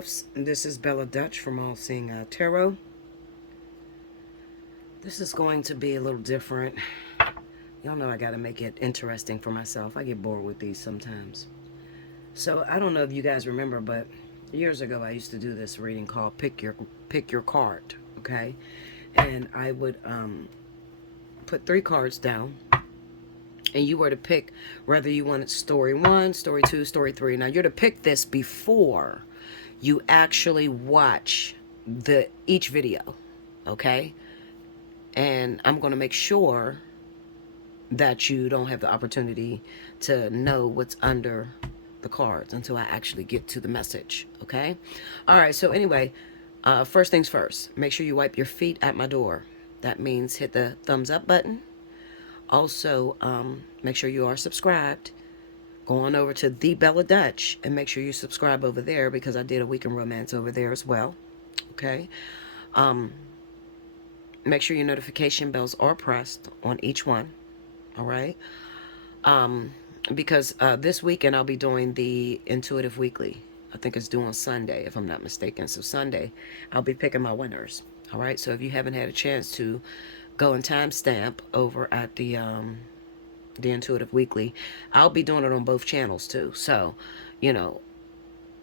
Puffs. This is Bella Dutch from Allseeingeyetarot. This is going to be a little different. Y'all know I gotta make it interesting for myself. I get bored with these sometimes. So I don't know if you guys remember, but years ago I used to do this reading called Pick Your Card. Okay, and I would put 3 cards down, and you were to pick whether you wanted story 1, story 2, story 3. Now you're to pick this before you actually watch each video, okay? And I'm going to make sure that you don't have the opportunity to know what's under the cards until I actually get to the message, okay? All right, so anyway, first things first, make sure you wipe your feet at my door. That means hit the thumbs up button. Also, make sure you are subscribed. Go on over to The Bella Dutch and make sure you subscribe over there, because I did a week in romance over there as well. Okay. Make sure your notification bells are pressed on each one. All right. Because this weekend I'll be doing the Intuitive Weekly. I think it's due on Sunday, if I'm not mistaken. So Sunday, I'll be picking my winners. All right. So if you haven't had a chance to go and timestamp over at the Intuitive Weekly, I'll be doing it on both channels too. So, you know,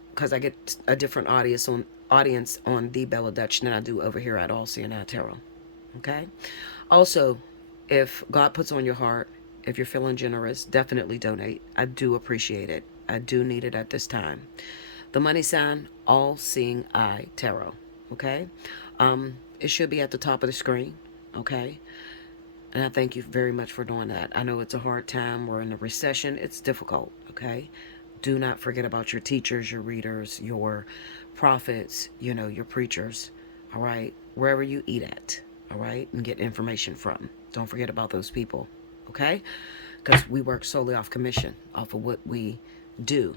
because I get a different audience on The Bella Dutch than I do over here at Allseeingeyetarot. Okay. Also, if God puts on your heart, if you're feeling generous, definitely donate. I do appreciate it. I do need it at this time. The money sign, Allseeingeyetarot. Okay. It should be at the top of the screen. Okay. And I thank you very much for doing that. I know it's a hard time. We're in a recession. It's difficult, okay? Do not forget about your teachers, your readers, your prophets, you know, your preachers, all right? Wherever you eat at, all right? And get information from. Don't forget about those people, okay? Because we work solely off commission, off of what we do,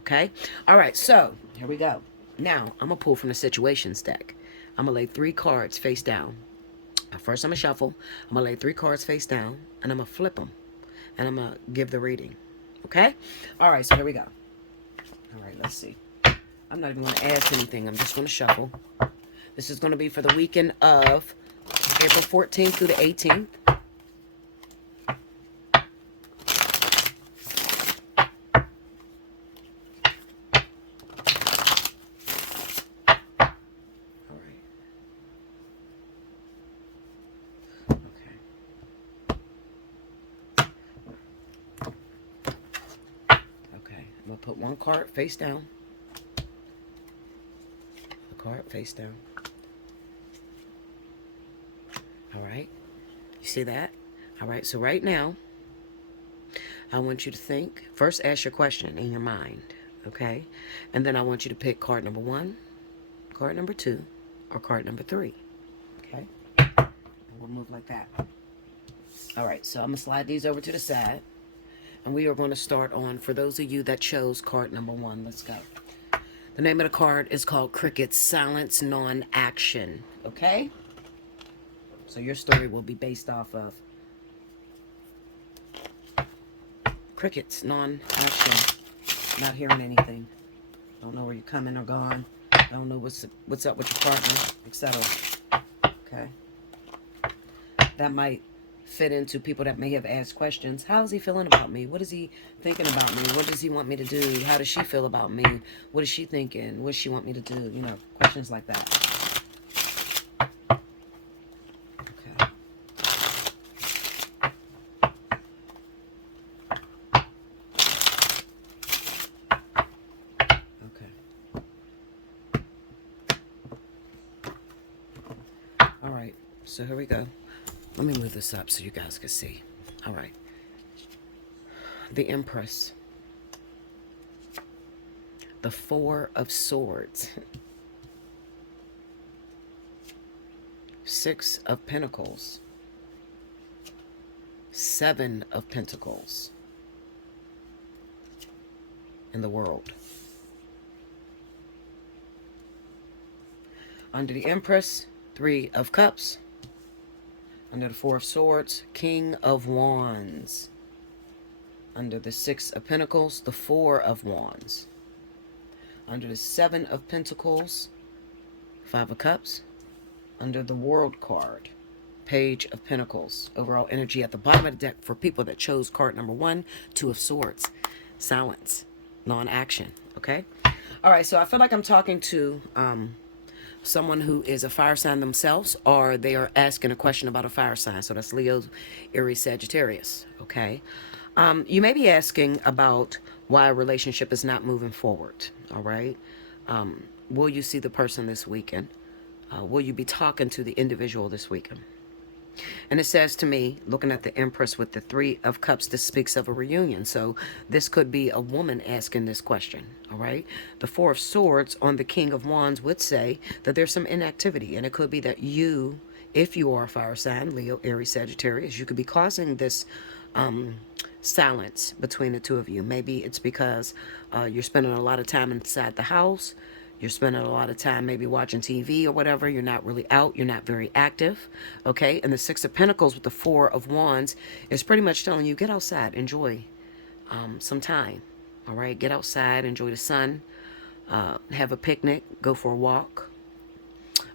okay? All right, so here we go. Now, I'm going to pull from the situations deck. I'm going to lay 3 cards face down. First, I'm going to shuffle. I'm going to lay 3 cards face down, and I'm going to flip them, and I'm going to give the reading. Okay? All right, so here we go. All right, let's see. I'm not even going to ask anything. I'm just going to shuffle. This is going to be for the weekend of April 14th through the 18th. I'm going to put 1 card face down. The card face down. All right. You see that? All right. So right now, I want you to think. First, ask your question in your mind. Okay? And then I want you to pick card number 1, card number 2, or card number 3. Okay? And we'll move like that. All right. So I'm going to slide these over to the side. And we are going to start on, for those of you that chose card number 1, let's go. The name of the card is called Crickets, Silence, Non-Action. Okay? So your story will be based off of crickets, non-action, not hearing anything. Don't know where you're coming or gone. Don't know what's up with your partner, etc. Okay? That might fit into people that may have asked questions. How is he feeling about me? What is he thinking about me? What does he want me to do? How does she feel about me? What is she thinking? What does she want me to do? You know, questions like that. Okay. Okay. All right. So here we go. Let me move this up so you guys can see. All right. The Empress. The 4 of Swords. 6 of Pentacles. 7 of Pentacles. In the World. Under the Empress, 3 of Cups. Under the 4 of Swords, King of Wands. Under the 6 of Pentacles, the 4 of Wands. Under the Seven of Pentacles, Five of Cups. Under the World card, Page of Pentacles. Overall energy at the bottom of the deck for people that chose card number 1, Two of Swords. Silence. Non-action. Okay? All right, so I feel like I'm talking to someone who is a fire sign themselves, or they are asking a question about a fire sign. So that's Leo, Aries, Sagittarius. Okay? You may be asking about why a relationship is not moving forward. All right? Will you see the person this weekend? Will you be talking to the individual this weekend? And it says to me, looking at the Empress with the Three of Cups, this speaks of a reunion. So this could be a woman asking this question, all right? The Four of Swords on the King of Wands would say that there's some inactivity. And it could be that you, if you are a fire sign, Leo, Aries, Sagittarius, you could be causing this silence between the two of you. Maybe it's because you're spending a lot of time inside the house. You're spending a lot of time maybe watching TV or whatever. You're not really out. You're not very active. Okay. And the Six of Pentacles with the Four of Wands is pretty much telling you, get outside, enjoy some time. All right. Get outside, enjoy the sun, have a picnic, go for a walk.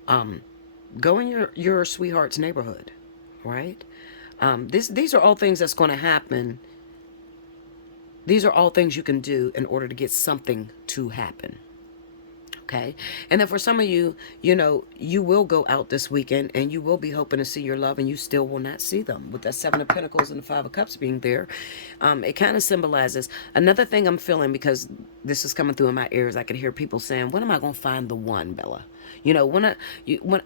Go in your sweetheart's neighborhood. Right. These are all things that's going to happen. These are all things you can do in order to get something to happen. Okay. And then for some of you, you know, you will go out this weekend and you will be hoping to see your love, and you still will not see them. With that Seven of Pentacles and the Five of Cups being there, it kind of symbolizes another thing I'm feeling, because this is coming through in my ears. I could hear people saying, when am I going to find the one, Bella? You know, when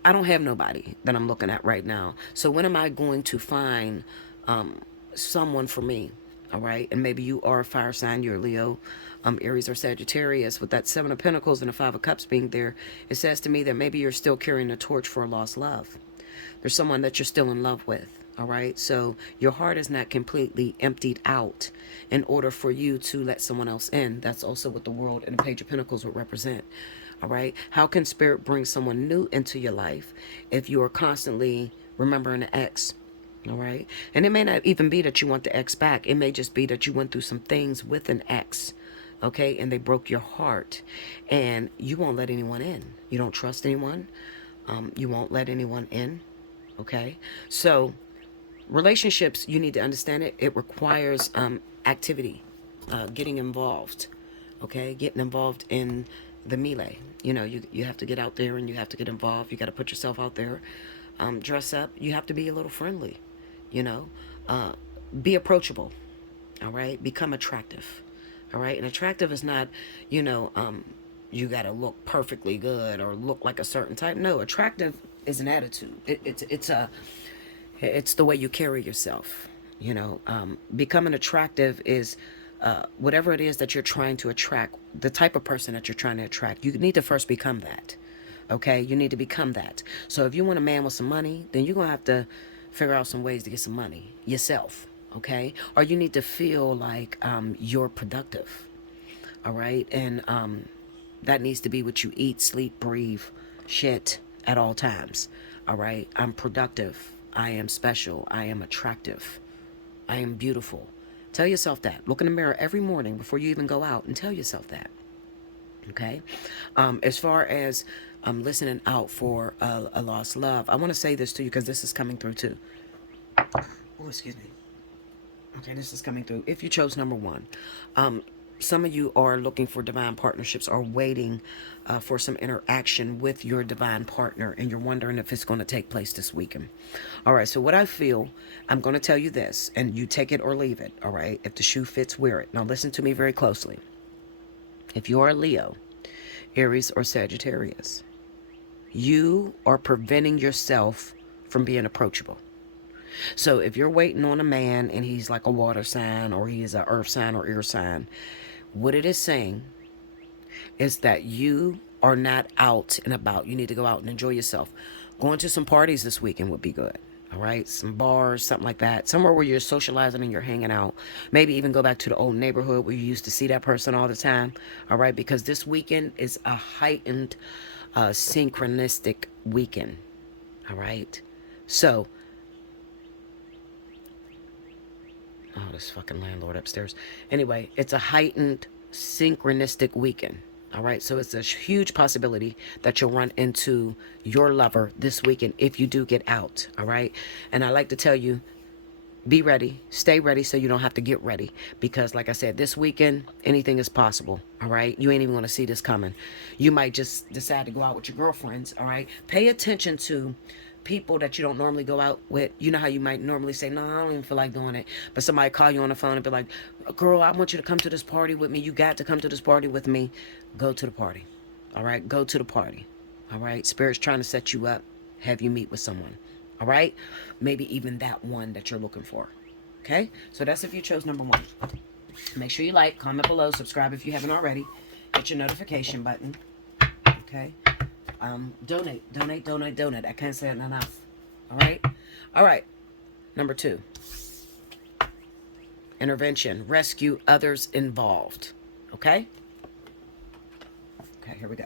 I don't have nobody that I'm looking at right now. So when am I going to find someone for me? All right. And maybe you are a fire sign, you're Leo, Aries, or Sagittarius. With that Seven of Pentacles and the Five of Cups being there, it says to me that maybe you're still carrying a torch for a lost love. There's someone that you're still in love with. All right. So your heart is not completely emptied out in order for you to let someone else in. That's also what the World and the Page of Pentacles would represent. All right. How can Spirit bring someone new into your life if you are constantly remembering an ex? All right. And it may not even be that you want the ex back. It may just be that you went through some things with an ex. Okay. And they broke your heart, and you won't let anyone in. You don't trust anyone. You won't let anyone in. Okay. So relationships, you need to understand it. It requires activity, getting involved. Okay. Getting involved in the melee. You know, you have to get out there and you have to get involved. You got to put yourself out there. Dress up. You have to be a little friendly. You know, be approachable. All right. Become attractive. All right. And attractive is not, you know, you got to look perfectly good or look like a certain type. No, attractive is an attitude. It's the way you carry yourself. You know, becoming attractive is whatever it is that you're trying to attract, the type of person that you're trying to attract. You need to first become that. Okay. You need to become that. So if you want a man with some money, then you're going to have to figure out some ways to get some money yourself, okay? Or you need to feel like you're productive, all right? And that needs to be what you eat, sleep, breathe, shit at all times, all right? I'm productive. I am special. I am attractive. I am beautiful. Tell yourself that. Look in the mirror every morning before you even go out and tell yourself that, okay? As far as listening out for a lost love, I want to say this to you because this is coming through too. Oh, excuse me. Okay, this is coming through. If you chose number 1, some of you are looking for divine partnerships or waiting for some interaction with your divine partner, and you're wondering if it's going to take place this weekend. All right, so what I feel, I'm going to tell you this, and you take it or leave it, all right? If the shoe fits, wear it. Now listen to me very closely. If you are a Leo, Aries, or Sagittarius, you are preventing yourself from being approachable. So if you're waiting on a man and he's like a water sign, or he is an earth sign or air sign, what it is saying is that you are not out and about. You need to go out and enjoy yourself. Going to some parties this weekend would be good. All right. Some bars, something like that. Somewhere where you're socializing and you're hanging out. Maybe even go back to the old neighborhood where you used to see that person all the time. All right. Because this weekend is a heightened synchronistic weekend. All right. So, oh, this fucking landlord upstairs. Anyway, it's a heightened synchronistic weekend. All right, so it's a huge possibility that you'll run into your lover this weekend if you do get out. All right, and I like to tell you, be ready, stay ready so you don't have to get ready. Because like I said, this weekend, anything is possible. All right. You ain't even going to see this coming. You might just decide to go out with your girlfriends. All right. Pay attention to people that you don't normally go out with. You know how you might normally say, no, I don't even feel like doing it. But somebody call you on the phone and be like, girl, I want you to come to this party with me. You got to come to this party with me. Go to the party. All right. Go to the party. All right. Spirit's trying to set you up, have you meet with someone. All right, maybe even that one that you're looking for. Okay, so that's if you chose number 1. Make sure you like, comment below, subscribe if you haven't already. Hit your notification button. Okay, donate, donate, donate, donate. I can't say it enough. All right. Number 2, intervention, rescue others involved. Okay, here we go.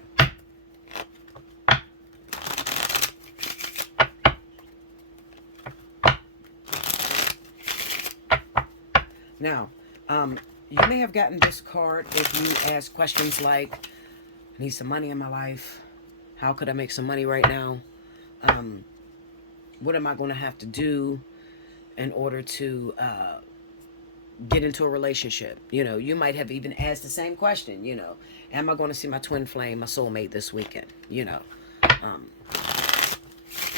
Now, you may have gotten this card if you ask questions like, I need some money in my life. How could I make some money right now? What am I going to have to do in order to get into a relationship? You know, you might have even asked the same question, you know, am I going to see my twin flame, my soulmate this weekend? You know,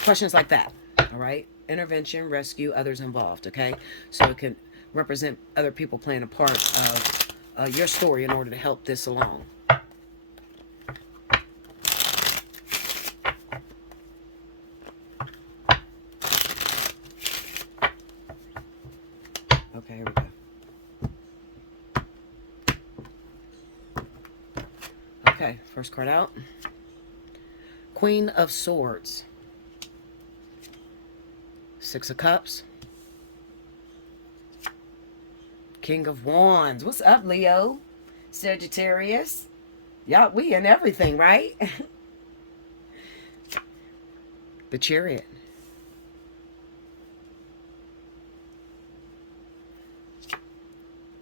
questions like that. All right. Intervention, rescue, others involved. Okay. So it can represent other people playing a part of your story in order to help this along. Okay, here we go. Okay, first card out. Queen of Swords. 6 of Cups. King of Wands. What's up, Leo? Sagittarius. Y'all, we in everything, right? The Chariot.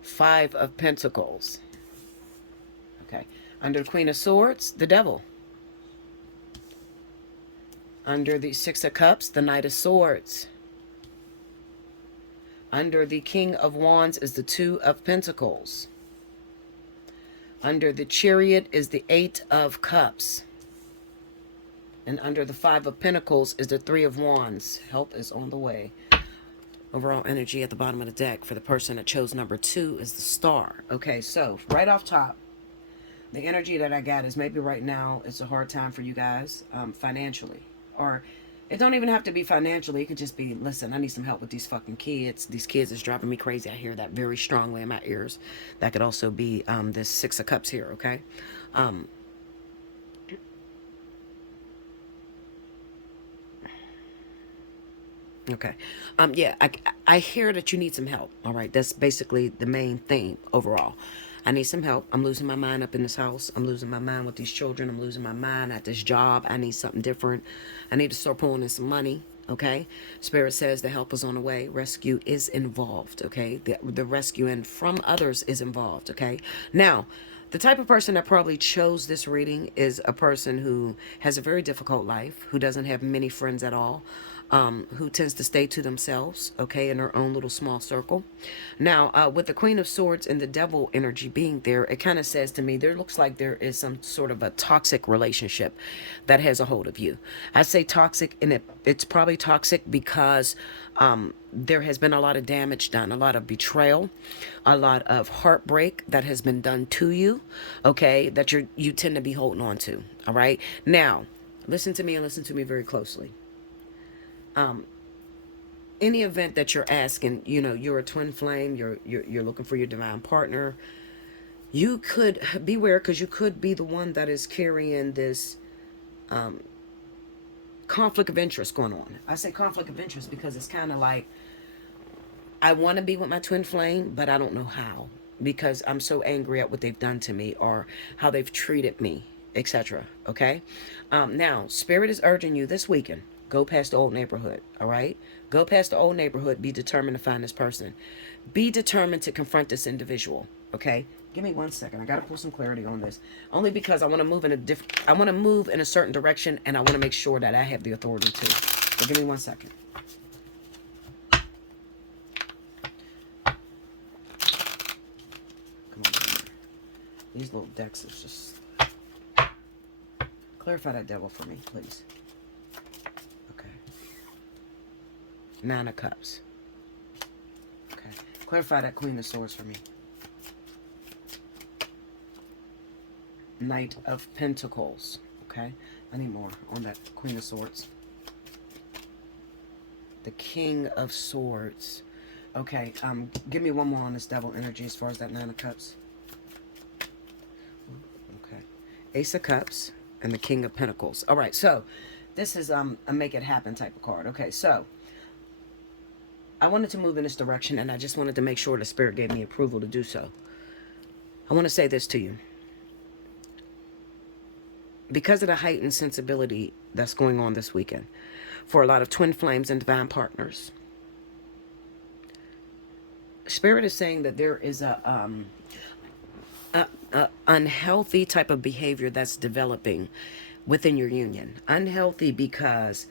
Five of Pentacles. Okay. Under the Queen of Swords, the Devil. Under the 6 of Cups, the Knight of Swords. Under the King of Wands is the 2 of Pentacles. Under the Chariot is the 8 of Cups. And under the 5 of Pentacles is the 3 of Wands. Help is on the way. Overall energy at the bottom of the deck for the person that chose number 2 is the Star. Okay, so right off top, the energy that I got is maybe right now it's a hard time for you guys financially. Or it don't even have to be financially. It could just be, listen, I need some help with these fucking kids. These kids is driving me crazy. I hear that very strongly in my ears. That could also be this 6 of Cups here, okay? Okay. Yeah, I hear that you need some help. All right. That's basically the main theme overall. I need some help. I'm losing my mind up in this house. I'm losing my mind with these children. I'm losing my mind at this job. I need something different. I need to start pulling in some money. Okay. Spirit says the help is on the way. Rescue is involved. Okay. The rescuing from others is involved. Okay. Now, the type of person that probably chose this reading is a person who has a very difficult life, who doesn't have many friends at all, who tends to stay to themselves, okay, in their own little small circle. Now, with the Queen of Swords and the Devil energy being there, it kind of says to me, there looks like there is some sort of a toxic relationship that has a hold of you. I say toxic, and it's probably toxic because there has been a lot of damage done, a lot of betrayal, a lot of heartbreak that has been done to you, okay, that you tend to be holding on to, all right? Now, listen to me and listen to me very closely. Any event that you're asking, you know, you're a twin flame, you're looking for your divine partner, you could beware, because you could be the one that is carrying this conflict of interest going on. I say conflict of interest because it's kind of like, I want to be with my twin flame, but I don't know how, because I'm so angry at what they've done to me or how they've treated me, etc. Okay? Now, Spirit is urging you this weekend, go past the old neighborhood, all right? Go past the old neighborhood. Be determined to find this person. Be determined to confront this individual, Okay, give me 1 second. I gotta pull some clarity on this, only because I want to move in a I want to move in a certain direction, and I want to make sure that I have the authority to. So give me 1 second. Come on, these little decks is just. Clarify that devil for me, please. Okay. 9 of Cups. Okay. Clarify that Queen of Swords for me. Knight of Pentacles. Okay. I need more on that Queen of Swords. The King of Swords. Okay. Give me one more on this devil energy as far as that 9 of Cups. Okay. Ace of Cups and the King of Pentacles. All right. So this is a make it happen type of card. Okay. So I wanted to move in this direction, and I just wanted to make sure the Spirit gave me approval to do so. I want to say this to you. Because of the heightened sensibility that's going on this weekend for a lot of twin flames and divine partners, Spirit is saying that there is a unhealthy type of behavior that's developing within your union. Unhealthy because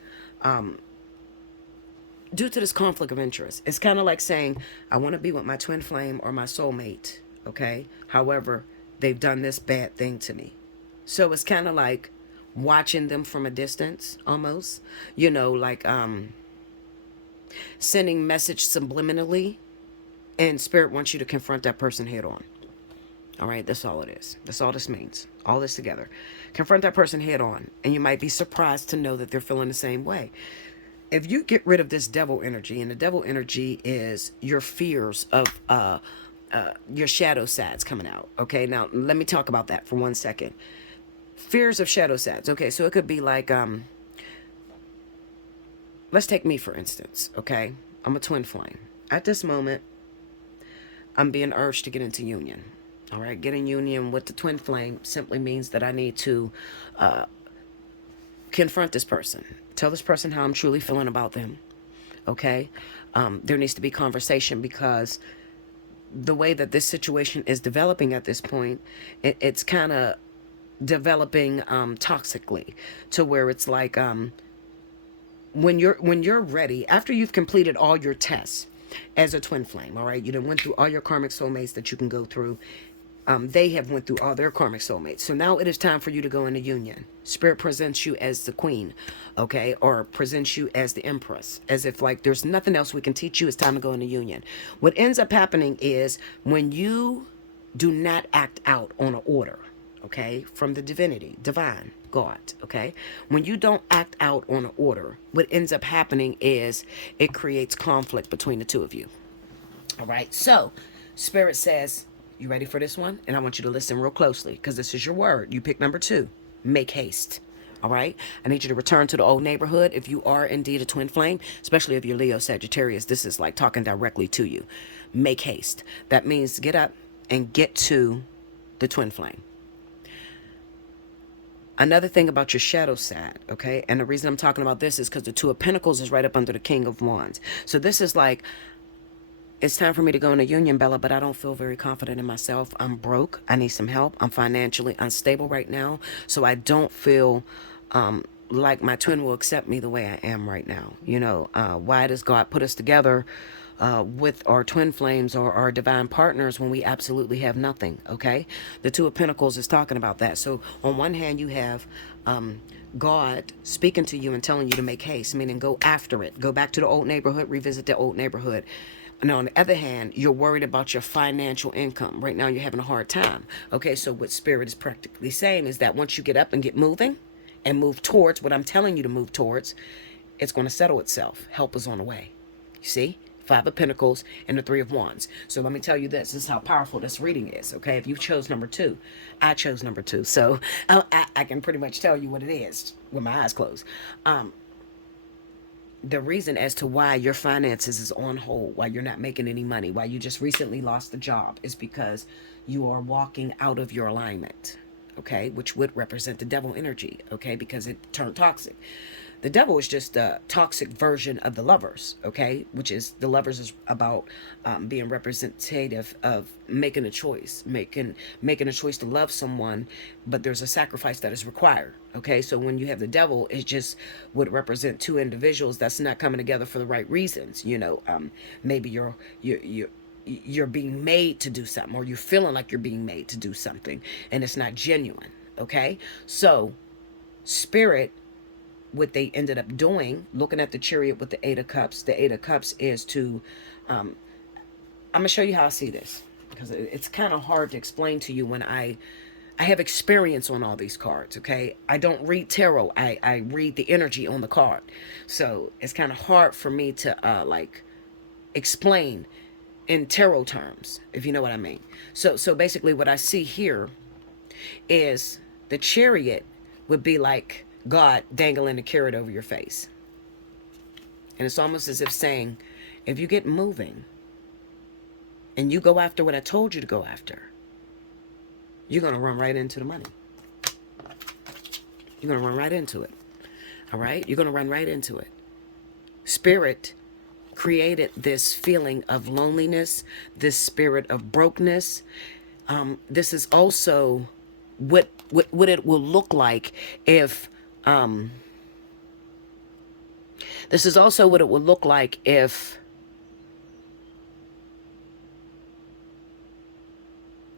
due to this conflict of interest. It's kind of like saying, I want to be with my twin flame or my soulmate, okay? However, they've done this bad thing to me. So it's kind of like watching them from a distance, almost. You know, like sending message subliminally, and Spirit wants you to confront that person head on. All right, that's all it is. That's all this means. All this together. Confront that person head on, and you might be surprised to know that they're feeling the same way. If you get rid of this devil energy, and the devil energy is your fears of your shadow sides coming out. Okay, now let me talk about that for 1 second. Fears of shadow sides. Okay, so it could be like, let's take me for instance. Okay, I'm a twin flame. At this moment, I'm being urged to get into union. All right, getting union with the twin flame simply means that I need to confront this person. Tell this person how I'm truly feeling about them. Okay, there needs to be conversation, because the way that this situation is developing at this point, it's kind of developing toxically, to where it's like when you're ready, after you've completed all your tests as a twin flame, all right, you done went through all your karmic soulmates that you can go through. They have went through all their karmic soulmates. So now it is time for you to go into union. Spirit presents you as the queen, okay? Or presents you as the empress, as if like there's nothing else we can teach you. It's time to go into union. What ends up happening is when you do not act out on an order, okay, from the divinity, divine, God, okay? When you don't act out on an order, what ends up happening is it creates conflict between the two of you. All right? So Spirit says, you ready for this one? And I want you to listen real closely, because this is your word. You pick number 2. Make haste. All right? I need you to return to the old neighborhood if you are indeed a twin flame, especially if you're Leo Sagittarius. This is like talking directly to you. Make haste. That means get up and get to the twin flame. Another thing about your shadow side, okay? And the reason I'm talking about this is because the 2 of Pentacles is right up under the King of Wands. So this is like, it's time for me to go into union, Bella, but I don't feel very confident in myself. I'm broke. I need some help. I'm financially unstable right now. So I don't feel like my twin will accept me the way I am right now. You know, why does God put us together with our twin flames or our divine partners when we absolutely have nothing, okay? The 2 of Pentacles is talking about that. So on one hand, you have God speaking to you and telling you to make haste, meaning go after it. Go back to the old neighborhood, revisit the old neighborhood. And on the other hand, you're worried about your financial income. Right now, you're having a hard time. Okay, so what Spirit is practically saying is that once you get up and get moving and move towards what I'm telling you to move towards, it's going to settle itself. Help is on the way. You see? 5 of Pentacles and the 3 of Wands. So let me tell you this. This is how powerful this reading is, okay? If you chose number 2, I chose number 2. So I can pretty much tell you what it is with my eyes closed. The reason as to why your finances is on hold, why you're not making any money, why you just recently lost the job, is because you are walking out of your alignment. okay, which would represent the devil energy, okay, because it turned toxic. The devil is just a toxic version of the lovers, okay, which is the lovers is about being representative of making a choice, making a choice to love someone, but there's a sacrifice that is required, okay. So when you have the devil, it just would represent two individuals that's not coming together for the right reasons, maybe you're being made to do something, or you're feeling like you're being made to do something, and it's not genuine, okay. So spirit, what they ended up doing, looking at the chariot with the Eight of Cups, the Eight of Cups is to I'm gonna show you how I see this, because it's kind of hard to explain to you when I have experience on all these cards, okay. I don't read tarot, I read the energy on the card, so it's kind of hard for me to like explain in tarot terms, if you know what I mean. So basically what I see here is the chariot would be like God dangling a carrot over your face. And it's almost as if saying, if you get moving and you go after what I told you to go after, you're going to run right into the money. You're going to run right into it. All right? You're going to run right into it. Spirit created this feeling of loneliness, this spirit of brokenness. This is also what it will look like if this is also what it would look like if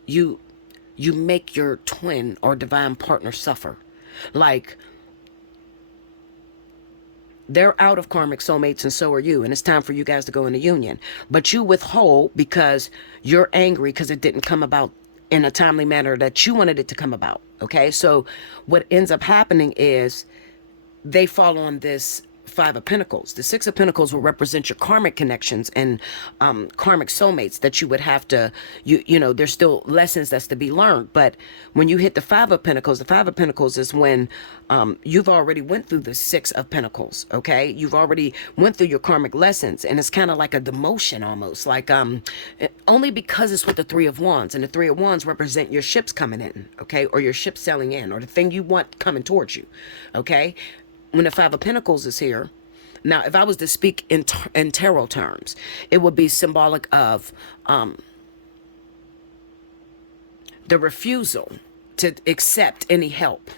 you make your twin or divine partner suffer. Like, they're out of karmic soulmates and so are you, and it's time for you guys to go into union, but you withhold because you're angry because it didn't come about in a timely manner that you wanted it to come about, okay. So what ends up happening is they fall on this Five of Pentacles. The Six of Pentacles will represent your karmic connections and karmic soulmates that you would have to, there's still lessons that's to be learned. But when you hit the Five of Pentacles, the Five of Pentacles is when you've already went through the Six of Pentacles, okay? You've already went through your karmic lessons, and it's kind of like a demotion almost, like only because it's with the Three of Wands, and the Three of Wands represent your ships coming in, okay? Or your ship sailing in, or the thing you want coming towards you, okay? When the Five of Pentacles is here, now if I was to speak in tarot terms, it would be symbolic of the refusal to accept any help.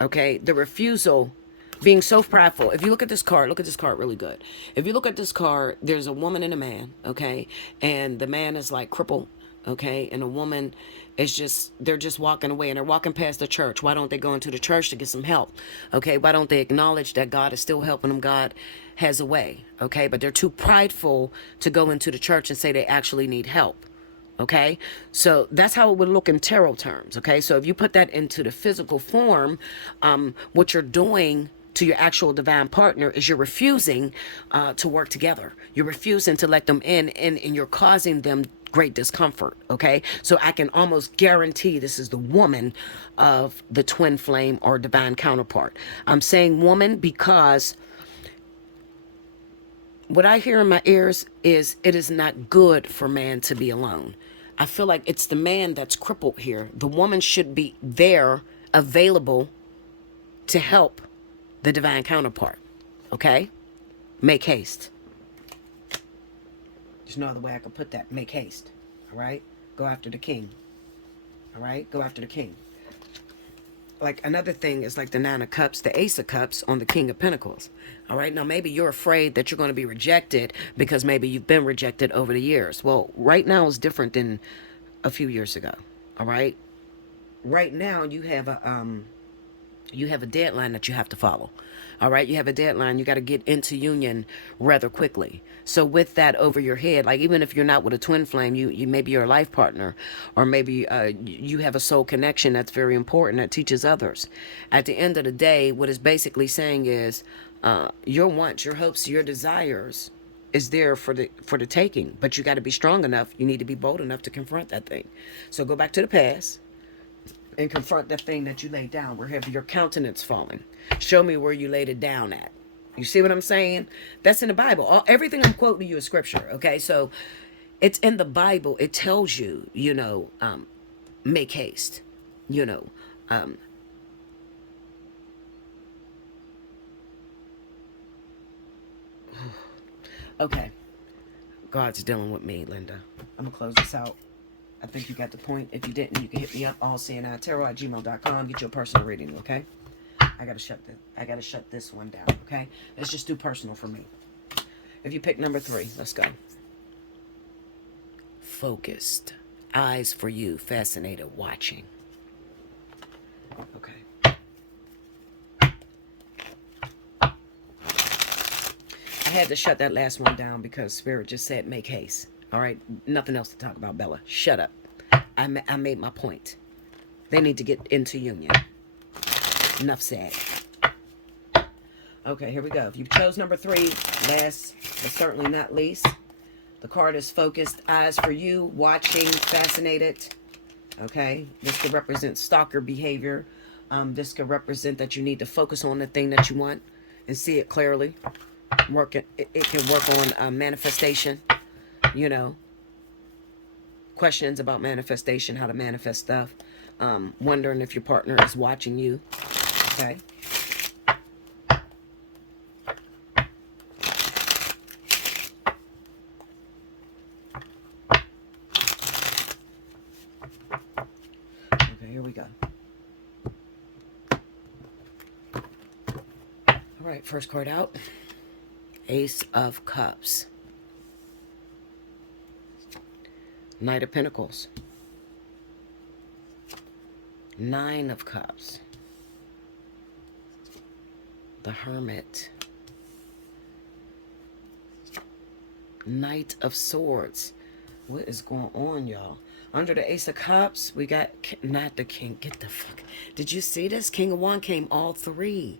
Okay, the refusal, being so prideful. If you look at this card really good. If you look at this card, there's a woman and a man, okay, and the man is like crippled, okay, and a woman is they're just walking away, and they're walking past the church. Why don't they go into the church to get some help? Okay, why don't they acknowledge that God is still helping them? God has a way, okay, but they're too prideful to go into the church and say they actually need help. Okay, so that's how it would look in tarot terms. Okay, so if you put that into the physical form, what you're doing to your actual divine partner is you're refusing to work together. You're refusing to let them in, and you're causing them great discomfort. Okay, so I can almost guarantee this is the woman of the twin flame or divine counterpart. I'm saying woman because what I hear in my ears is it is not good for man to be alone. I feel like it's the man that's crippled here. The woman should be there, available to help the divine counterpart. Okay? Make haste. There's no other way I could put that. Make haste. All right? Go after the king. All right? Go after the king. Like, another thing is like the Nine of Cups, the Ace of Cups on the King of Pentacles. All right, now maybe you're afraid that you're going to be rejected because maybe you've been rejected over the years. Well, right now is different than a few years ago. All right, right now you have a deadline that you have to follow. All right, you have a deadline. You got to get into union rather quickly. So with that over your head, like even if you're not with a twin flame, you maybe you're a life partner, or maybe you have a soul connection that's very important that teaches others. At the end of the day, what it's basically saying is your wants, your hopes, your desires is there for the taking, but you got to be strong enough. You need to be bold enough to confront that thing. So go back to the past and confront that thing that you laid down. Where have your countenance fallen? Show me where you laid it down at. You see what I'm saying? That's in the Bible. Everything I'm quoting you is scripture. Okay, so it's in the Bible. It tells you, make haste. You know, um, okay. God's dealing with me, Linda. I'm going to close this out. I think you got the point. If you didn't, you can hit me up, allseeingeyetarot@gmail.com. Get your personal reading, okay? I gotta shut this one down, okay? Let's just do personal for me. If you pick number 3, let's go. Focused. Eyes for you. Fascinated. Watching. Okay. I had to shut that last one down because Spirit just said make haste. All right? Nothing else to talk about, Bella. Shut up. I made my point. They need to get into union. Enough said. Okay, here we go. If you chose number 3, last but certainly not least, the card is focused, eyes for you, watching, fascinated. Okay, this could represent stalker behavior. This could represent that you need to focus on the thing that you want and see it clearly. It can work on manifestation. You know, questions about manifestation, how to manifest stuff. Wondering if your partner is watching you. Okay. Here we go. All right, first card out. Ace of Cups. Knight of Pentacles. 9 of Cups. The Hermit. Knight of Swords. What is going on, y'all? Under the Ace of Cups, we got, not the King. Get the fuck. Did you see this? King of Wands came all 3.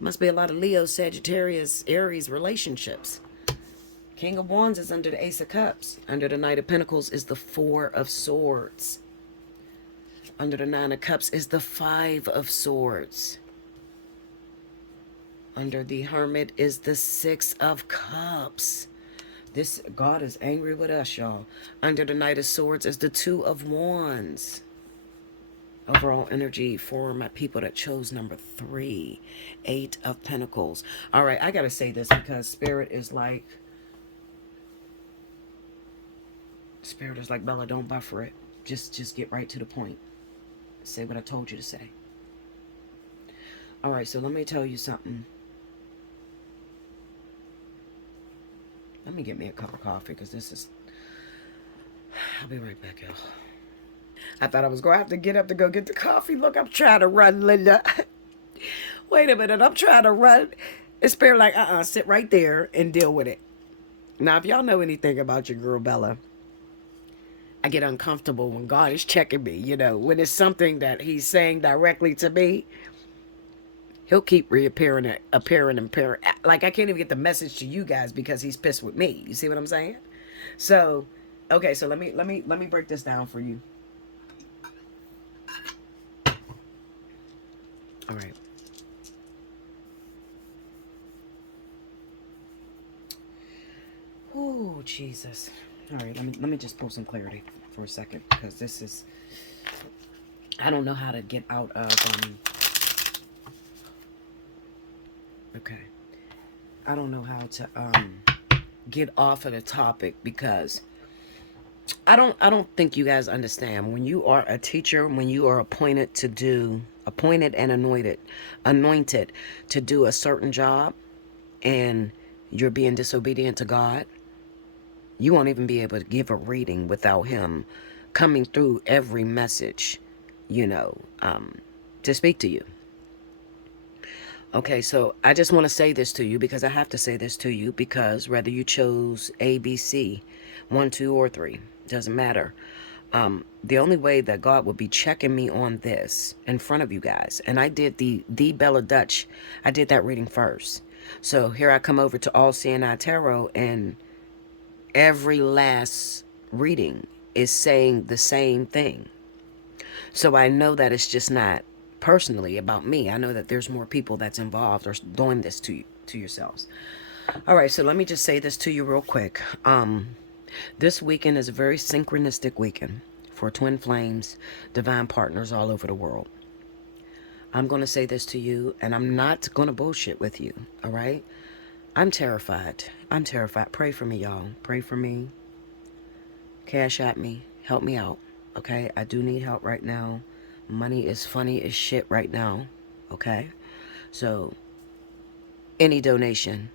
Must be a lot of Leo, Sagittarius, Aries relationships. King of Wands is under the Ace of Cups. Under the Knight of Pentacles is the 4 of Swords. Under the 9 of Cups is the 5 of Swords. Under the Hermit is the 6 of Cups. This God is angry with us, y'all. Under the Knight of Swords is the 2 of Wands. Overall energy for my people that chose number 3. 8 of Pentacles. All right, I got to say this because Spirit is like, Bella, don't buffer it. Just get right to the point. Say what I told you to say. All right, so let me tell you something. Let me get me a cup of coffee because this is... I'll be right back, y'all. I thought I was going to have to get up to go get the coffee. Look, I'm trying to run, Linda. Wait a minute. I'm trying to run. It's Spirit like, sit right there and deal with it. Now, if y'all know anything about your girl, Bella, I get uncomfortable when God is checking me, you know, when it's something that he's saying directly to me. He'll keep reappearing, appearing. Like, I can't even get the message to you guys because he's pissed with me. You see what I'm saying? So, okay, so let me break this down for you. All right. Oh, Jesus. All right, let me just pull some clarity for a second because this is, I don't know how to get out of okay. I don't know how to get off of the topic because I don't think you guys understand when you are a teacher, when you are appointed and anointed to do a certain job and you're being disobedient to God, you won't even be able to give a reading without him coming through every message, you know, to speak to you. Okay, so I just want to say this to you because I have to say this to you because whether you chose A, B, C, 1, 2, or 3, doesn't matter. The only way that God would be checking me on this in front of you guys, and I did the Bella Dutch, I did that reading first. So here I come over to Allseeingeyetarot, and every last reading is saying the same thing. So I know that it's just not personally about me. I know that there's more people that's involved or doing this to yourselves. All right, so let me just say this to you real quick. This weekend is a very synchronistic weekend for twin flames, divine partners all over the world. I'm going to say this to you, and I'm not going to bullshit with you, all right? I'm terrified. I'm terrified. Pray for me, y'all. Pray for me. Cash at me. Help me out, okay? I do need help right now. Money is funny as shit right now, okay? So, any donation,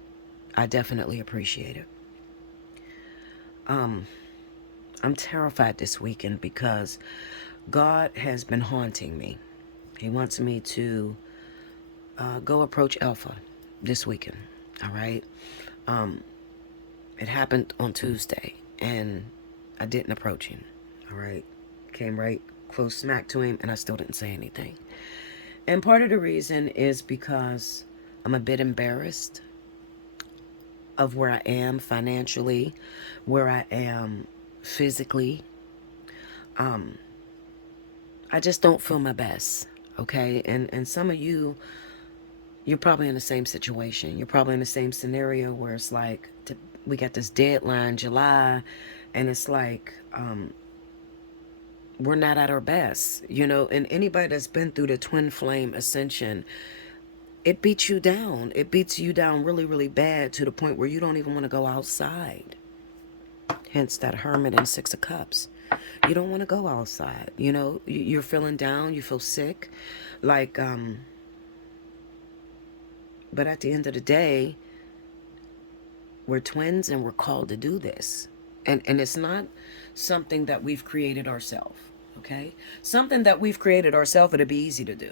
I definitely appreciate it. I'm terrified this weekend because God has been haunting me. He wants me to go approach Alpha this weekend, all right? It happened on Tuesday, and I didn't approach him, all right? Came right close smack to him, and I still didn't say anything. And part of the reason is because I'm a bit embarrassed of where I am financially, where I am physically. I just don't feel my best, okay? And some of you, you're probably in the same situation. You're probably in the same scenario where it's like, we got this deadline, July, and it's like, we're not at our best, you know? And anybody that's been through the twin flame ascension, it beats you down. It beats you down really, really bad to the point where you don't even want to go outside. Hence that Hermit and Six of Cups. You don't want to go outside. You know, you're feeling down. You feel sick. Like, but at the end of the day, we're twins and we're called to do this. And it's not something that we've created ourselves. Okay? Something that we've created ourselves, it'd be easy to do.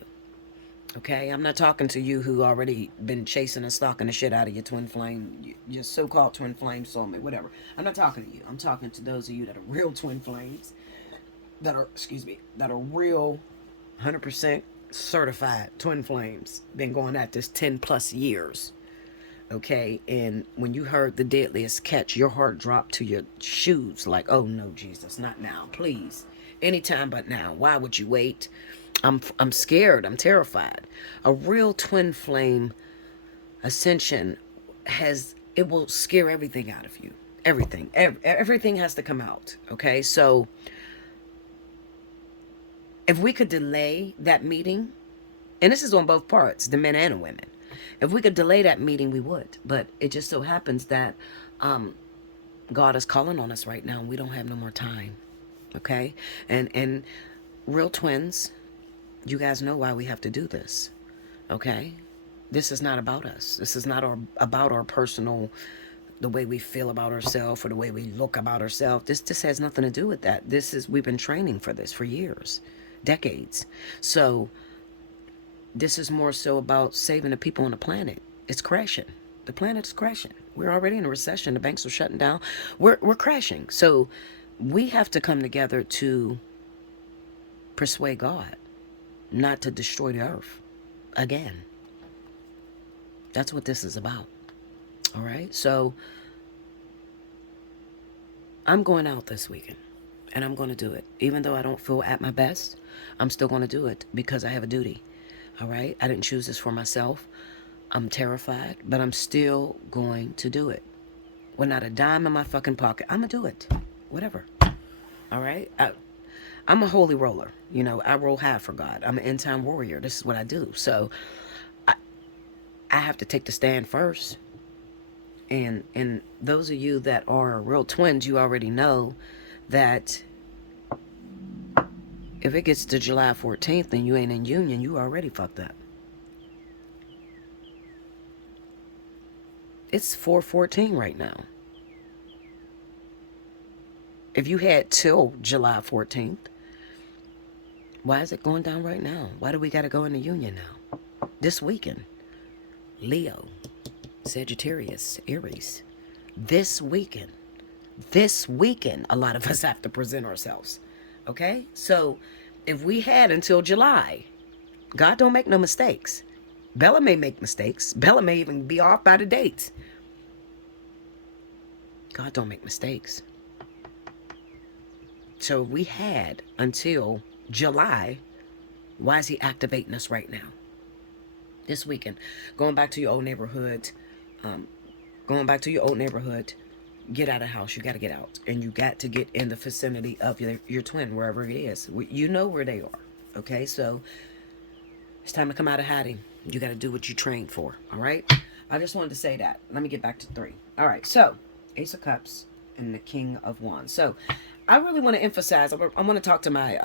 Okay, I'm not talking to you who already been chasing and stalking the shit out of your twin flame, your so-called twin flame soulmate, whatever. I'm not talking to you. I'm talking to those of you that are real twin flames, that are, that are real 100% certified twin flames. Been going at this 10 plus years. Okay, and when you heard the deadliest catch, your heart dropped to your shoes like, oh no, Jesus, not now, please. Anytime but now. Why would you wait? I'm scared. I'm terrified. A real twin flame ascension it will scare everything out of you. Everything. Everything has to come out. Okay? So, if we could delay that meeting, and this is on both parts, the men and the women. If we could delay that meeting, we would. But it just so happens that God is calling on us right now, and we don't have no more time. Okay? And real twins, you guys know why we have to do this, okay? This is not about us. This is not about our personal, the way we feel about ourselves or the way we look about ourselves. This has nothing to do with that. We've been training for this for years, decades. So this is more so about saving the people on the planet. It's crashing. The planet is crashing. We're already in a recession. The banks are shutting down. We're crashing. So we have to come together to persuade God not to destroy the earth again. That's what this is about. All right? So, I'm going out this weekend, and I'm going to do it. Even though I don't feel at my best, I'm still going to do it because I have a duty. All right? I didn't choose this for myself. I'm terrified, but I'm still going to do it. With not a dime in my fucking pocket, I'm going to do it. Whatever. All right? I'm a holy roller. You know, I roll high for God. I'm an end-time warrior. This is what I do. So, I have to take the stand first. And those of you that are real twins, you already know that if it gets to July 14th and you ain't in union, you already fucked up. It's 4/14 right now. If you had till July 14th, why is it going down right now? Why do we got to go into union now? This weekend. Leo, Sagittarius, Aries. This weekend, a lot of us have to present ourselves. Okay? So, if we had until July, God don't make no mistakes. Bella may make mistakes. Bella may even be off by the dates. God don't make mistakes. So, we had until July. Why is he activating us right now? This weekend. Going back to your old neighborhood. get out of the house. You got to get out. And you got to get in the vicinity of your twin, wherever it is. You know where they are. Okay, so it's time to come out of hiding. You got to do what you trained for. All right. I just wanted to say that. Let me get back to 3. All right. So Ace of Cups and the King of Wands. So I really want to emphasize. I want to talk to my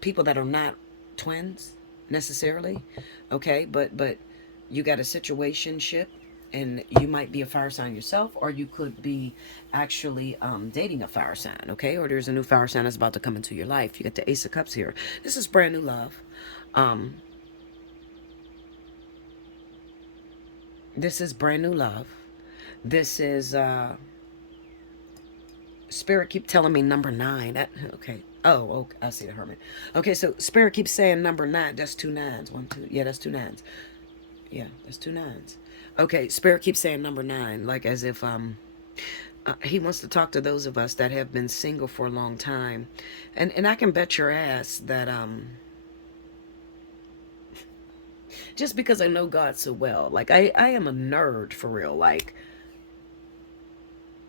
people that are not twins necessarily. Okay, but you got a situationship, and you might be a fire sign yourself, or you could be actually dating a fire sign. Okay, or there's a new fire sign that's about to come into your life. You got the Ace of Cups here. This is brand new love. This is brand new love. This is Spirit keep telling me number 9. Okay. Oh, okay. I see the Hermit. Okay, so Spirit keeps saying number 9. That's 2 nines. 1, 2. Yeah, that's 2 nines. Yeah, that's 2 nines. Okay, Spirit keeps saying number 9, like as if he wants to talk to those of us that have been single for a long time, and I can bet your ass that just because I know God so well, like I am a nerd for real, like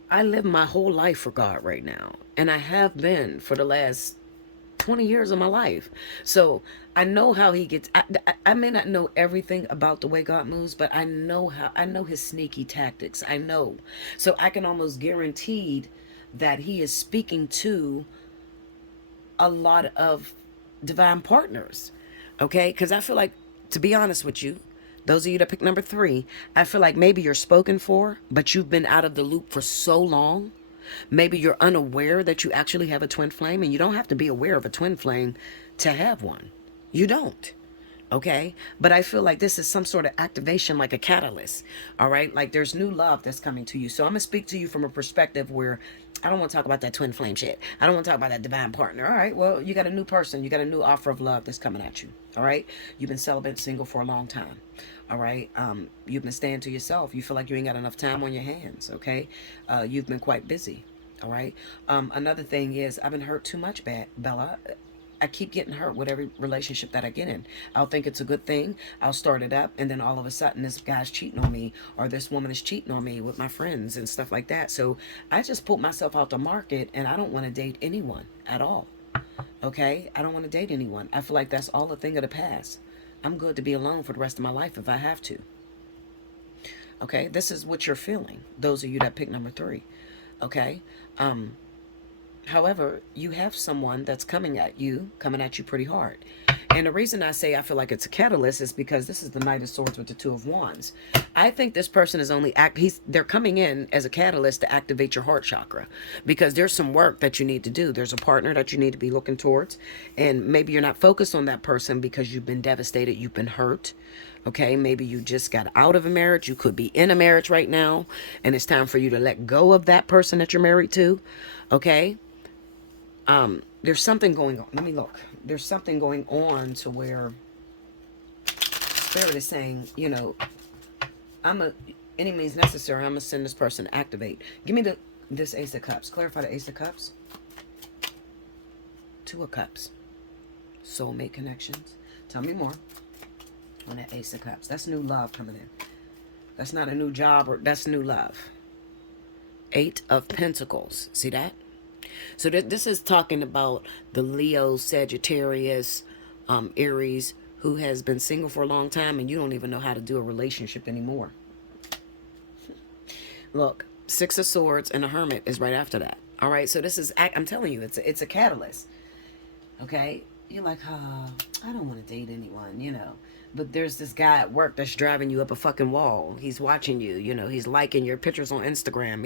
I live my whole life for God right now, and I have been for the last 20 years of my life. So I know how he gets. I may not know everything about the way God moves, but I know his sneaky tactics. I know. So I can almost guarantee that he is speaking to a lot of divine partners. Okay? Because I feel like, to be honest with you, those of you that pick number 3, I feel like maybe you're spoken for, but you've been out of the loop for so long. Maybe you're unaware that you actually have a twin flame, and you don't have to be aware of a twin flame to have one. You don't. Okay? But I feel like this is some sort of activation, like a catalyst. All right? Like there's new love that's coming to you. So I'm going to speak to you from a perspective where I don't want to talk about that twin flame shit. I don't want to talk about that divine partner. All right? Well, you got a new person. You got a new offer of love that's coming at you. All right? You've been celibate, single for a long time. All right? You've been staying to yourself. You feel like you ain't got enough time on your hands. Okay? You've been quite busy. All right? Another thing is I've been hurt too much, Bella. I keep getting hurt with every relationship that I get in. I'll think it's a good thing. I'll start it up, and then all of a sudden this guy's cheating on me, or this woman is cheating on me with my friends and stuff like that. So I just put myself out the market, and I don't want to date anyone at all. Okay? I don't want to date anyone. I feel like that's all a thing of the past. I'm good to be alone for the rest of my life if I have to. Okay? This is what you're feeling. Those of you that pick number 3. Okay? However, you have someone that's coming at you pretty hard. And the reason I say I feel like it's a catalyst is because this is the Knight of Swords with the 2 of Wands. I think this person is only they're coming in as a catalyst to activate your heart chakra, because there's some work that you need to do. There's a partner that you need to be looking towards, and maybe you're not focused on that person because you've been devastated, you've been hurt. Okay, maybe you just got out of a marriage. You could be in a marriage right now, and it's time for you to let go of that person that you're married to. Okay? There's something going on. Let me look. There's something going on to where Spirit is saying, you know, any means necessary, I'm gonna send this person to activate. Give me this Ace of Cups. Clarify the Ace of Cups. 2 of Cups. Soulmate connections. Tell me more on that Ace of Cups. That's new love coming in. That's not a new job, or that's new love. 8 of Pentacles. See that? So this is talking about the Leo, Sagittarius, Aries, who has been single for a long time, and you don't even know how to do a relationship anymore. Look, 6 of Swords and a Hermit is right after that. All right, so this is, I'm telling you, it's a catalyst. Okay? You're like, I don't want to date anyone, you know. But there's this guy at work that's driving you up a fucking wall. He's watching you, you know. He's liking your pictures on Instagram.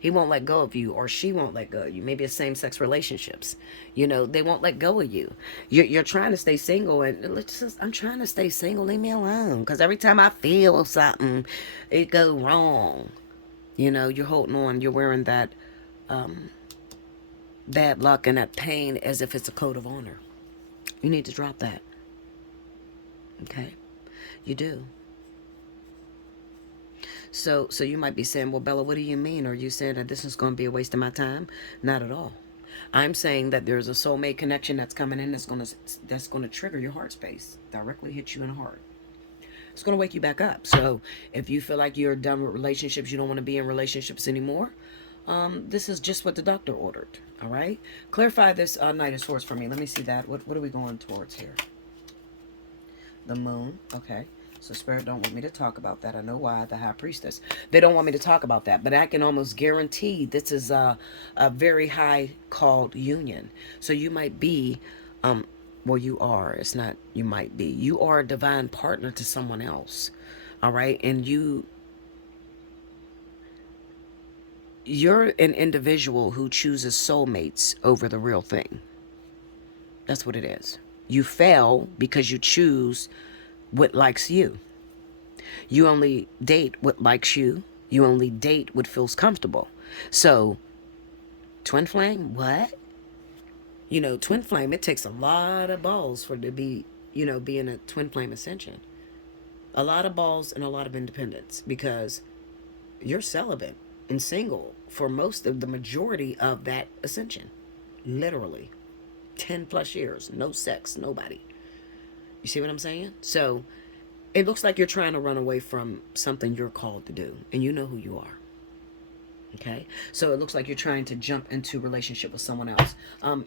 He won't let go of you, or she won't let go of you. Maybe it's same-sex relationships. You know, they won't let go of you. You're trying to stay single, and I'm trying to stay single. Leave me alone. Because every time I feel something, it go wrong. You know, you're holding on. You're wearing that bad luck and that pain as if it's a code of honor. You need to drop that. Okay? You do. So you might be saying, well, Bella, what do you mean? Are you saying that this is going to be a waste of my time? Not at all. I'm saying that there's a soulmate connection that's coming in that's going to trigger your heart space, directly hit you in the heart. It's going to wake you back up. So if you feel like you're done with relationships, you don't want to be in relationships anymore, This is just what the doctor ordered. All right. Clarify this Knight of Swords for me. Let me see that. What are we going towards here? The moon. Okay. So Spirit don't want me to talk about that. I know why. The High Priestess. They don't want me to talk about that. But I can almost guarantee this is a very high called union. So you might be, well, you are. It's not you might be. You are a divine partner to someone else. All right. And you're an individual who chooses soulmates over the real thing. That's what it is. You fail because you choose what likes you. You only date what likes you. You only date what feels comfortable. So, twin flame, what? Twin flame, it takes a lot of balls for it to be, being a twin flame ascension. A lot of balls and a lot of independence because you're celibate and single for most of the majority of that ascension. Literally. 10 plus years. No sex. Nobody. You see what I'm saying? So it looks like you're trying to run away from something you're called to do. And you know who you are. Okay? So it looks like you're trying to jump into relationship with someone else.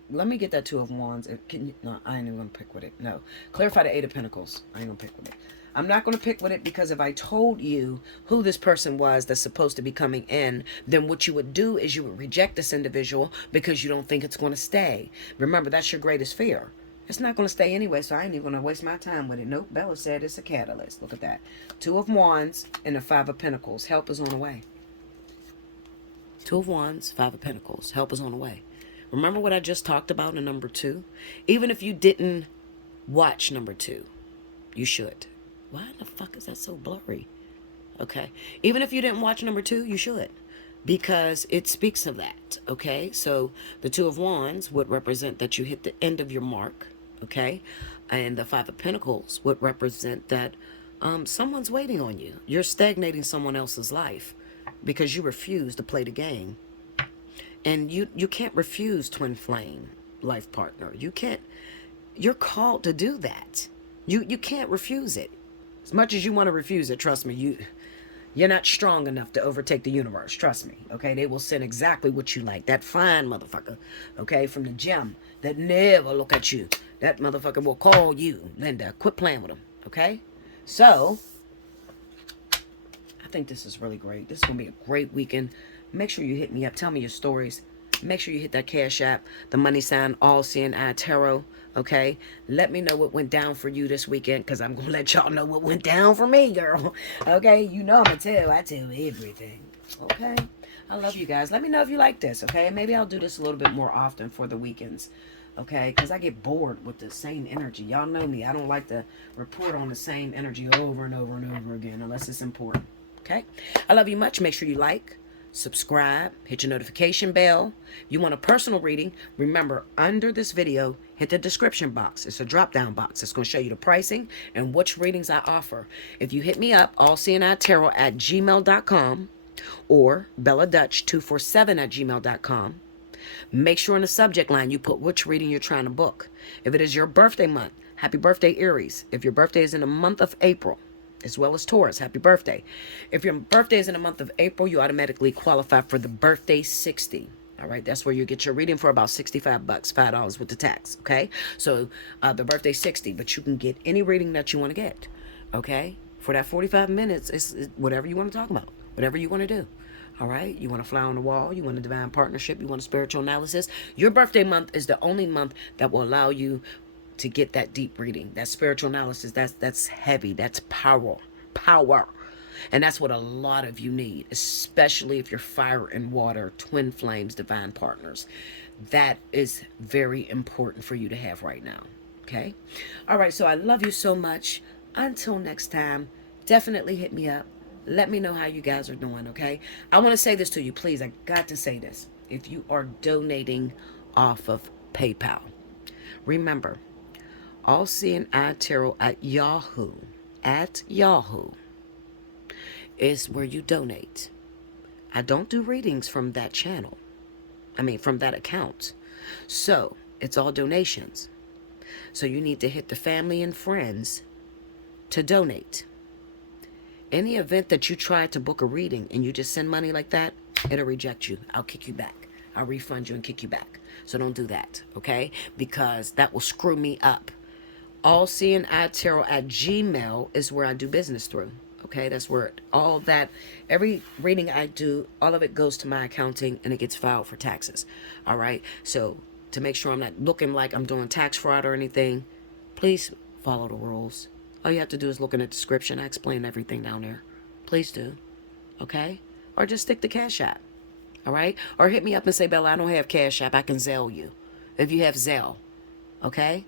Let me get that Two of Wands. No, I ain't even going to pick with it. No. Clarify the Eight of Pentacles. I ain't going to pick with it. I'm not going to pick with it because if I told you who this person was that's supposed to be coming in, then what you would do is you would reject this individual because you don't think it's going to stay. Remember, that's your greatest fear. It's not going to stay anyway, so I ain't even going to waste my time with it. Nope, Bella said it's a catalyst. Look at that. Two of Wands and the Five of Pentacles. Help is on the way. Two of Wands, Five of Pentacles. Help is on the way. Remember what I just talked about in number 2? Even if you didn't watch number 2, you should. Why the fuck is that so blurry? Okay. Even if you didn't watch number 2, you should. Because it speaks of that. Okay. So the Two of Wands would represent that you hit the end of your mark. Okay. And the Five of Pentacles would represent that someone's waiting on you. You're stagnating someone else's life because you refuse to play the game. And you can't refuse twin flame life partner. You can't. You're called to do that. You can't refuse it. As much as you want to refuse it, trust me, you're not strong enough to overtake the universe. Trust me. Okay, they will send exactly what you like. That fine motherfucker, okay, from the gym that never look at you. That motherfucker will call you, Linda. Quit playing with him. Okay, so I think this is really great. This is gonna be a great weekend. Make sure you hit me up. Tell me your stories. Make sure you hit that Cash App, the money sign, Allseeingeyetarot. Okay, let me know what went down for you this weekend, because I'm gonna let y'all know what went down for me, girl. Okay, you know I tell everything. Okay, I love you guys. Let me know if you like this. Okay, maybe I'll do this a little bit more often for the weekends. Okay, because I get bored with the same energy. Y'all know me. I don't like to report on the same energy over and over and over again unless it's important. Okay, I love you much. Make sure you like, subscribe, hit your notification bell. You want a personal reading, remember, under this video, hit the description box. It's a drop down box. It's going to show you the pricing and which readings I offer. If you hit me up, allseeingeyetarot@gmail.com or belladutch247@gmail.com. Make sure in the subject line you put which reading you're trying to book. If it is your birthday month, happy birthday, Aries. If your birthday is in the month of April, as well as Taurus, happy birthday. If your birthday is in the month of April, you automatically qualify for the birthday 60. All right, that's where you get your reading for about $65, $5 with the tax. Okay, so the birthday 60, but you can get any reading that you want to get. Okay, for that 45 minutes, it's whatever you want to talk about, whatever you want to do. All right, you want to fly on the wall, you want a divine partnership, you want a spiritual analysis. Your birthday month is the only month that will allow you to get that deep reading, that spiritual analysis. That's heavy, that's power. And that's what a lot of you need, especially if you're fire and water, twin flames, divine partners. That is very important for you to have right now. Okay, all right, so I love you so much. Until next time, definitely hit me up. Let me know how you guys are doing. Okay, I want to say this to you, please. I got to say this. If you are donating off of PayPal, remember, Allseeingeyetarot at Yahoo is where you donate. I don't do readings from that channel. From that account. So it's all donations. So you need to hit the family and friends to donate. Any event that you try to book a reading and you just send money like that, It'll reject you. I'll kick you back. I'll refund you and kick you back. So don't do that, okay? Because that will screw me up. Allseeingeyetarot at Gmail is where I do business through. Okay, that's where all that, every reading I do, all of it goes to my accounting and it gets filed for taxes. All right, so to make sure I'm not looking like I'm doing tax fraud or anything, please follow the rules. All you have to do is look in the description. I explain everything down there. Please do. Okay, or just stick to Cash App. All right, or hit me up and say, Bella, I don't have Cash App. I can Zelle you if you have Zelle. Okay.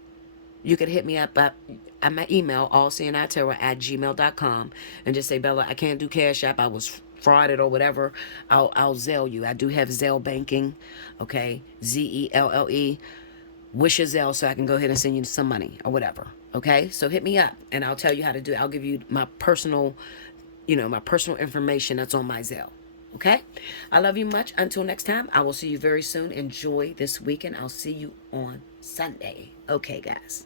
You could hit me up at my email, allseeingeyetarot at gmail.com, and just say, Bella, I can't do Cash App. I was frauded or whatever. I'll Zelle you. I do have Zelle banking, okay? Zelle. Wish your Zelle so I can go ahead and send you some money or whatever, okay? So hit me up and I'll tell you how to do it. I'll give you my personal, my personal information that's on my Zelle. Okay? I love you much. Until next time, I will see you very soon. Enjoy this weekend. I'll see you on Sunday. Okay, guys.